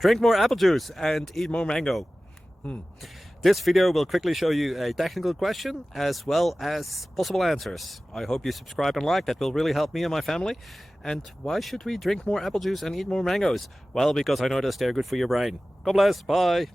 Drink more apple juice and eat more mango. This video will quickly show you a technical question as well as possible answers. I hope you subscribe and like, that will really help me and my family. And why should we drink more apple juice and eat more mangoes? Well, because I noticed they're good for your brain. God bless, bye!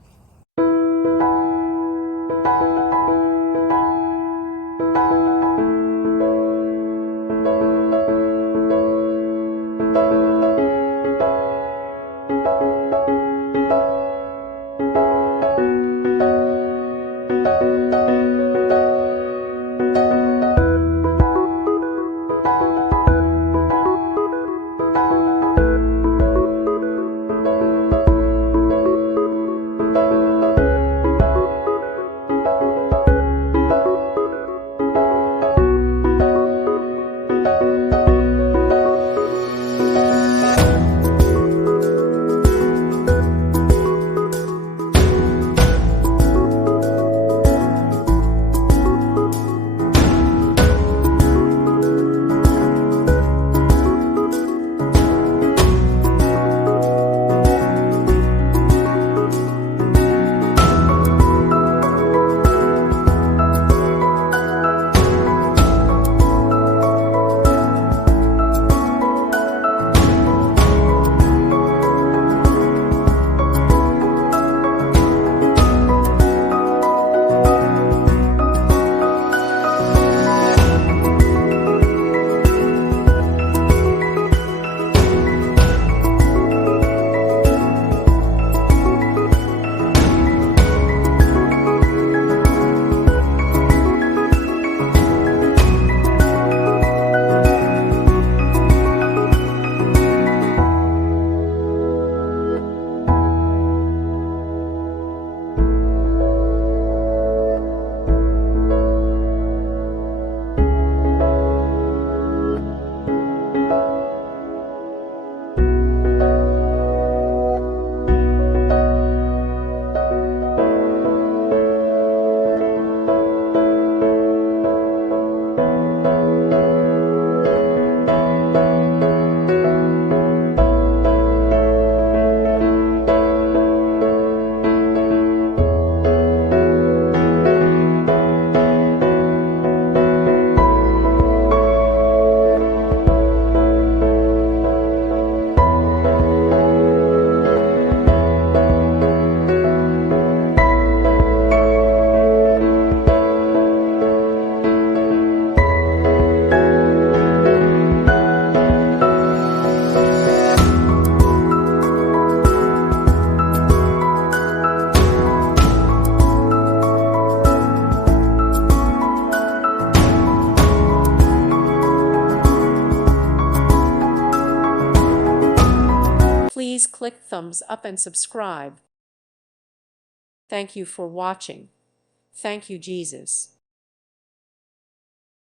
Please click thumbs up and subscribe. Thank you for watching. Thank you, Jesus.